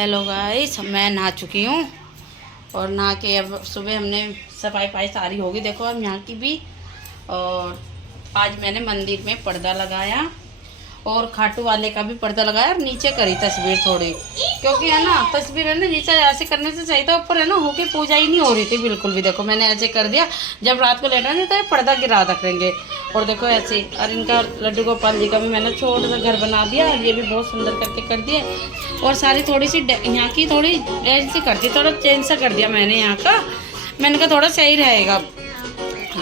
Hello guys, मैं नहा चुकी हूँ और नहा के अब सुबह हमने सफाई वफाई सारी होगी। देखो अब यहाँ की भी। और आज मैंने मंदिर में पर्दा लगाया और खाटू वाले का भी पर्दा लगाया और नीचे करी तस्वीर थोड़ी, क्योंकि है ना तस्वीर है ना नीचे ऐसे करने से सही था, ऊपर है ना होके पूजा ही नहीं हो रही थी बिल्कुल भी। देखो मैंने ऐसे कर दिया, जब रात को लेटा नहीं तो ये पर्दा गिरा रखेंगे। और देखो ऐसे, और इनका लड्डू गोपाल जी का भी मैंने छोटा सा घर बना दिया और ये भी बहुत सुंदर करके कर दिया। और सारी थोड़ी सी यहाँ की थोड़ी ऐसी कर दी, थोड़ा चेंज सा कर दिया मैंने यहाँ का। मैंने कहा थोड़ा सही रहेगा,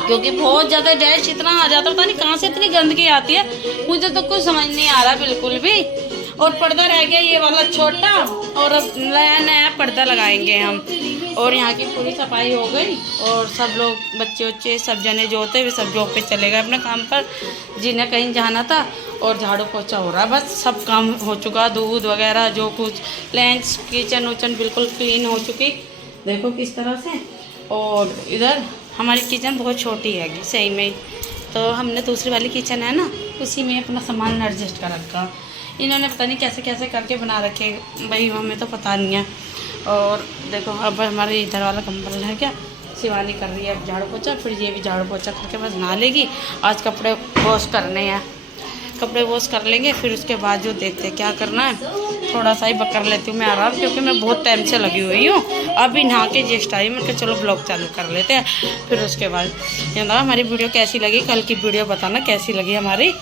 क्योंकि बहुत ज़्यादा डैश इतना आ जाता, पता नहीं कहाँ से इतनी गंदगी आती है, मुझे तो कुछ समझ नहीं आ रहा बिल्कुल भी। और पर्दा रह गया ये वाला छोटा, और अब नया नया पर्दा लगाएंगे हम। और यहाँ की पूरी सफाई हो गई और सब लोग बच्चे बच्चे सब जने जो होते वे सब जॉब पे चले गए अपने काम पर, जिन्हें कहीं जाना था। और झाड़ू पोछा हो रहा, बस सब काम हो चुका, दूध वगैरह जो कुछ, लंच किचन उचन बिल्कुल क्लीन हो चुकी, देखो किस तरह से। और इधर हमारी किचन बहुत छोटी है सही में, तो हमने दूसरी वाली किचन है ना उसी में अपना सामान एडजस्ट कर रखा। इन्होंने पता नहीं कैसे कैसे करके बना रखे भाई, हमें तो पता नहीं है। और देखो अब हमारे इधर वाला कंबल है क्या, शिवानी कर रही है अब झाड़ू पोछा, फिर ये भी झाड़ू पोछा करके बस नहा लेगी। आज कपड़े वॉश करने हैं, कपड़े वॉश कर लेंगे, फिर उसके बाद जो देखते हैं क्या करना है। थोड़ा सा ही कर लेती हूँ मैं आराम, क्योंकि मैं बहुत टाइम से लगी हुई हूँ। अभी नहा के जस्ट आई, मैं चलो ब्लॉग चालू कर लेते हैं। फिर उसके बाद ये ना हमारी वीडियो कैसी लगी, कल की वीडियो बताना कैसी लगी हमारी,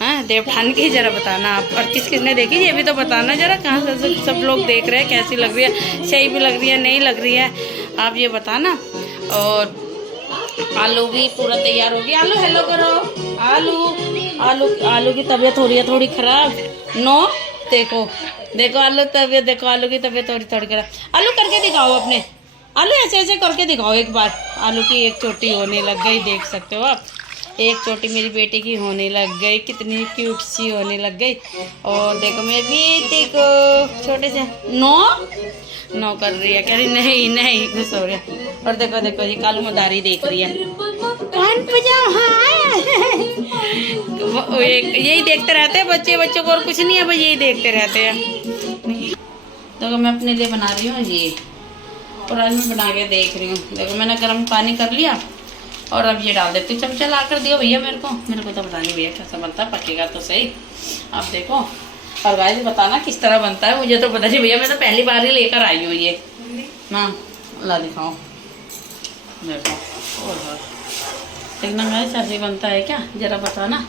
हाँ देवठान की ज़रा बताना आप। और किस किसने देखी ये भी तो बताना ज़रा, कहाँ से सब लोग देख रहे हैं, कैसी लग रही है, सही भी लग रही है नहीं लग रही है, आप ये बताना। और आलू भी पूरा तैयार हो गया। आलू हेलो करो, आलू आलू आलू की तबीयत हो रही है थोड़ी ख़राब। नो देखो देखो आलू तबीयत, देखो आलू की तबीयत थोड़ी थोड़ी ख़राब। आलू करके दिखाओ अपने, आलू ऐसे ऐसे करके दिखाओ एक बार। आलू की एक चोटी होने लग गई, देख सकते हो आप, एक चोटी मेरी बेटी की होने लग गई, कितनी क्यूट सी होने लग गई। और देखो मेरी बेटी को छोटे से नो नो कर रही है, कह रही नहीं नहीं खुश हो रही है। और देखो देखो ये कालू मदारी देख रही है, कान बजाओ हाँ। यही देखते रहते हैं बच्चे, बच्चों को और कुछ नहीं है भाई, यही देखते रहते हैं। देखो मैं अपने लिए बना रही हूँ ये, और आज मैं बना के देख रही हूँ। देखो मैंने गर्म पानी कर लिया और अब ये डाल देती हूँ। चमचा ला कर दियो भैया मेरे को तो पता नहीं भैया कैसा बनता है, पकेगा तो सही। आप देखो और गाइस बताना किस तरह बनता है, मुझे तो पता नहीं भैया, मैं तो पहली बार ही लेकर आई हूँ ये। हाँ ला दिखाओ, देखो देखना गाइस ऐसे बनता है क्या, ज़रा बताना।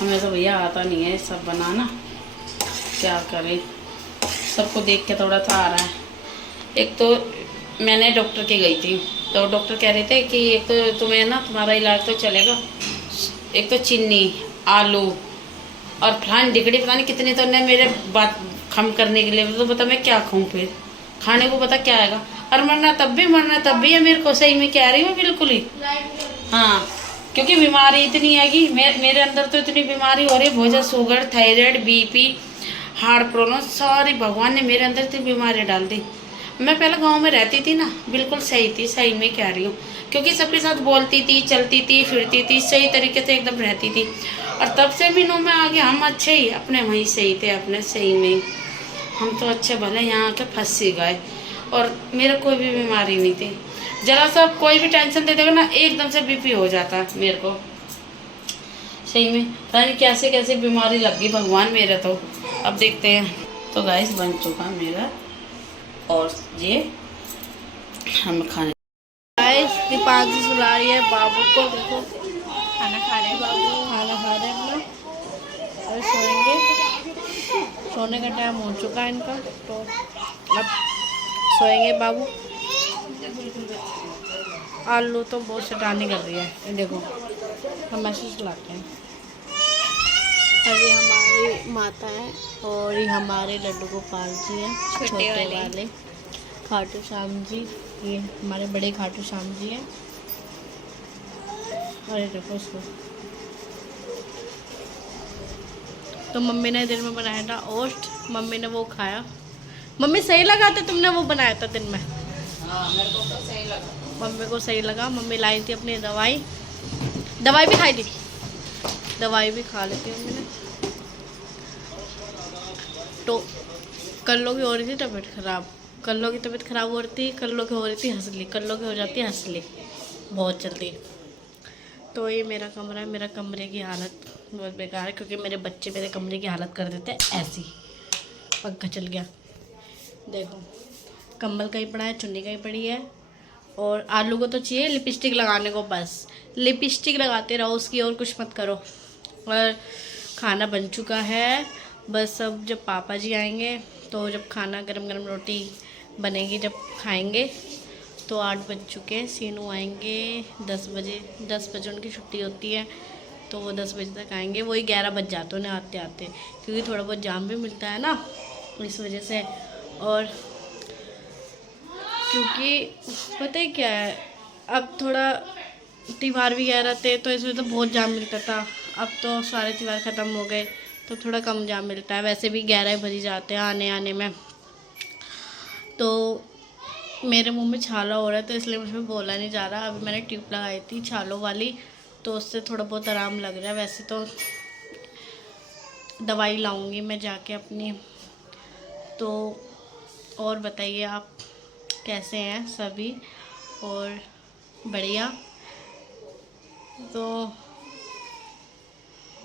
हमें तो भैया आता नहीं है सब बनाना, क्या करें, सबको देख के थोड़ा सा आ रहा है। एक तो मैंने डॉक्टर के गई थी, तो डॉक्टर कह रहे थे कि एक तो तुम्हें ना तुम्हारा इलाज तो चलेगा, एक तो चीनी आलू और फलान डिगड़ी पता नहीं कितनी, तो ने मेरे बात खम करने के लिए, तो पता मैं क्या खाऊं, फिर खाने को पता क्या आएगा। और मरना तब भी है मेरे को, सही में कह रही हूँ बिल्कुल ही। हाँ क्योंकि बीमारी इतनी है कि मेरे अंदर तो इतनी बीमारी हो रही है, बहुत ज़्यादा sugar thyroid BP heart problem, सारी भगवान ने मेरे अंदर इतनी बीमारी डाल दी। मैं पहले गांव में रहती थी ना, बिल्कुल सही थी, सही में कह रही हूँ, क्योंकि सबके साथ बोलती थी, चलती थी, फिरती थी, सही तरीके से एकदम रहती थी। और तब से भी नो में आ गया, हम अच्छे ही अपने वहीं सही थे, अपने सही में हम तो अच्छे भले यहाँ आके फंस ही गए। और मेरे कोई भी बीमारी नहीं थी, जरा सा कोई भी टेंशन दे देगा ना एकदम से बीपी हो जाता है मेरे को, सही में पता नहीं कैसे कैसे बीमारी लग गई भगवान मेरे तो। अब देखते हैं। तो गाइस बन चुका मेरा, और ये हम खाने गाइस दीपांशी सुला रही है बाबू को, देखो खाना खा रहे हैं बाबू, खाना खा रहे हैं अपना, और सोएंगे, सोने का टाइम हो चुका है इनका, तो अब सोएंगे बाबू। आलू तो बहुत शैतानी कर रही है, ये देखो हम ऐसे सुलाते हैं। अभी हमारी माता है और ये हमारे लड्डू गोपाल जी हैं, छोटे वाले खाटू श्याम जी, ये हमारे बड़े खाटू श्याम जी हैं। और ये देखो इसको, तो मम्मी ने दिन में बनाया था ओस्ट, मम्मी ने वो खाया। मम्मी सही लगा था तुमने वो बनाया था दिन में? हाँ मेरे को तो सही लगा, मम्मी को सही लगा। मम्मी लाई थी अपनी दवाई, दवाई भी खाई थी, दवाई भी खा लेती मम्मी ने। तो कल्लों की हो रही थी तबीयत खराब, कल्लों की तबीयत खराब हो रही थी, कल्लों की हो रही थी हंसली, कल्लों की हो जाती है हंसली बहुत जल्दी। तो ये मेरा कमरा है, मेरा कमरे की हालत बहुत बेकार है क्योंकि मेरे बच्चे मेरे कमरे की हालत कर देते हैं ऐसी। पंखा चल गया, देखो कंबल कहीं पड़ा है, चुन्नी कहीं पड़ी है, और आलू को तो चाहिए लिपस्टिक लगाने को, बस लिपस्टिक लगाते रहो उसकी, और कुछ मत करो। और खाना बन चुका है, बस अब जब पापा जी आएंगे तो जब खाना गरम गरम रोटी बनेगी जब खाएंगे तो 8 बज चुके हैं। सीनू आएंगे 10 बजे, 10 बजे उनकी छुट्टी होती है तो वो 10 बजे तक आएंगे, वही 11 बज जाते उन्हें आते आते, क्योंकि थोड़ा बहुत जाम भी मिलता है ना इस वजह से। और क्योंकि पता है क्या है, अब थोड़ा त्यौहार वगैरह थे तो इसमें तो बहुत जाम मिलता था, अब तो सारे त्यौहार ख़त्म हो गए तो थोड़ा कम जाम मिलता है। वैसे भी 11 बज जाते हैं आने आने में। तो मेरे मुंह में छाला हो रहा है तो इसलिए मुझे बोला नहीं जा रहा। अभी मैंने ट्यूब लगाई थी छालों वाली तो उससे थोड़ा बहुत आराम लग रहा है। वैसे तो दवाई लाऊंगी मैं जाके अपनी। तो और बताइए आप कैसे हैं सभी, और बढ़िया। तो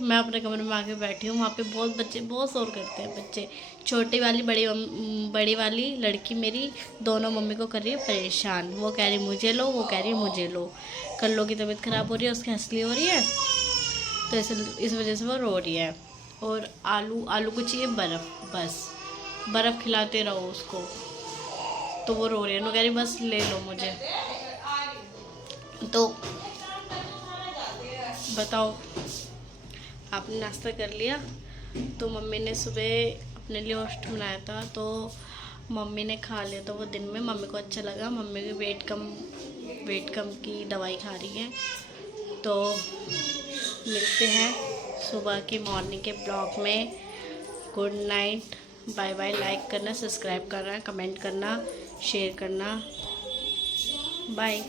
मैं अपने कमरे में आके बैठी हूँ, वहाँ पे बहुत बच्चे बहुत शोर करते हैं बच्चे। छोटी वाली बड़ी वाली लड़की मेरी दोनों मम्मी को कर रही है परेशान, वो कह रही मुझे लो, वो कह रही मुझे लो। कल्लो की तबीयत ख़राब हो रही है, उसकी हंसली हो रही है तो इस वजह से वो रो रही है। और आलू को चाहिए बर्फ़, बस बर्फ़ खिलाते रहो उसको तो वो रो रही है, वो कह रही बस ले लो मुझे। तो बताओ आपने नाश्ता कर लिया? तो मम्मी ने सुबह अपने लिए ओट्स बनाया था तो मम्मी ने खा लिया, तो वो दिन में मम्मी को अच्छा लगा। मम्मी की वेट कम की दवाई खा रही है। तो मिलते हैं सुबह की मॉर्निंग के ब्लॉग में। Good night, bye bye. Like करना, सब्सक्राइब करना, कमेंट करना, शेयर करना, बाय।